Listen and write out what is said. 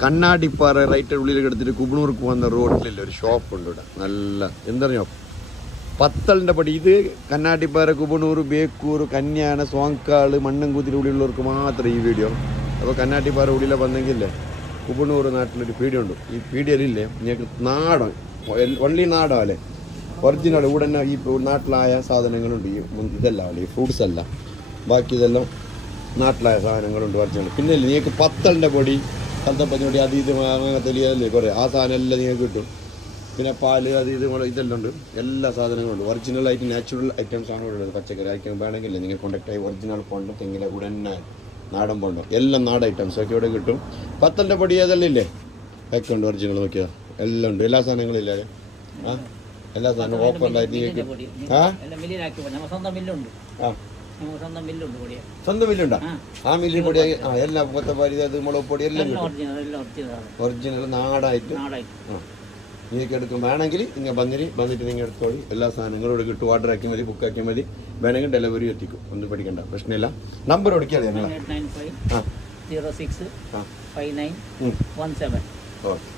Kannadippara right ഉള്ളിലേക്ക് എടുത്തിട്ട് കുബണൂർക്ക് പോകുന്ന റോഡിലല്ലേ ഒരു ഷോപ്പ് ഉണ്ട് ഇവിടെ നല്ല എന്തറിയോ പത്തലിൻ്റെ പടി. ഇത് കണ്ണാടിപ്പാറ, കുബണൂർ, ബേക്കൂർ, കന്യാന, സോങ്കാള്, മണ്ണൻകൂത്തിൻ്റെ ഉള്ളിലുള്ളവർക്ക് മാത്രം ഈ വീഡിയോ. അപ്പോൾ കണ്ണാടിപ്പാറ ഉള്ളിലെ വന്നെങ്കിലേ കുബണൂർ നാട്ടിലൊരു പീടിയ ഉണ്ട്. ഈ പീടിയയിലില്ലേ നിങ്ങൾക്ക് നാടൻ വള്ളി നാടോ അല്ലേ ഒറിജിനൽ ഇവിടെ തന്നെ ഈ നാട്ടിലായ സാധനങ്ങളുണ്ട്. ഈ ഇതെല്ലാം അല്ലേ ഈ ഫ്രൂട്ട്സ് അല്ല, ബാക്കി ഇതെല്ലാം നാട്ടിലായ സാധനങ്ങളുണ്ട് ഒറിജിനൽ. പിന്നെ നിങ്ങൾക്ക് പത്തലിൻ്റെ പൊടി, കന്തപ്പഞ്ഞൊടി, അത് ഇത് തെളിയല്ലേ കുറേ ആ സാധനം എല്ലാം നിങ്ങൾക്ക് കിട്ടും. പിന്നെ പാല്, അത് ഇത് ഇതെല്ലാം ഉണ്ട്. എല്ലാ സാധനങ്ങളും ഉണ്ട്. ഒറിജിനലായിട്ട് നാച്ചുറൽ ഐറ്റംസ് ആണ് ഇവിടെ ഉള്ളത്. പച്ചക്കറി ഐറ്റം വേണമെങ്കിൽ നിങ്ങൾ കോൺടാക്ട് ആയി ഒറിജിനൽ പോണ്ടോ തെങ്ങിലെ കൂടെ തന്നെ നാടൻ പോണ്ടോ എല്ലാം നാടൻ ഐറ്റംസ് ഒക്കെ ഇവിടെ കിട്ടും. പത്തലിൻ്റെ പൊടി ഏതെല്ലാം ഇല്ലേ ഒക്കെ ഉണ്ട് ഒറിജിനൽ നോക്കിയാൽ എല്ലാം ഉണ്ട്. എല്ലാ സാധനങ്ങളും ഇല്ലേ ആ എല്ലാ സാധനവും ഓഫറിലായിട്ട് നിങ്ങൾക്ക് സ്വന്തം മില്ലുണ്ടോ? ആ മില്ലിൽ പൊടി എല്ലാ കൊത്തപ്പാരി, അത് മുളക് പൊടി എല്ലാം കിട്ടും. ഒറിജിനൽ നാടായിട്ട് നിങ്ങൾക്ക് എടുക്കും. വേണമെങ്കിൽ നിങ്ങൾ വന്നിട്ട് നിങ്ങൾ എടുത്തോളി. എല്ലാ സാധനങ്ങളും ഇവിടെ കിട്ടും. ഓർഡർ ആക്കി മതി, ബുക്ക് ആക്കി മതി. വേണമെങ്കിൽ ഡെലിവറി എത്തിക്കും. ഒന്നും പഠിക്കണ്ട, പ്രശ്നമില്ല. നമ്പർ കൊടുക്കാതെ. 0659 5917. ഓക്കെ.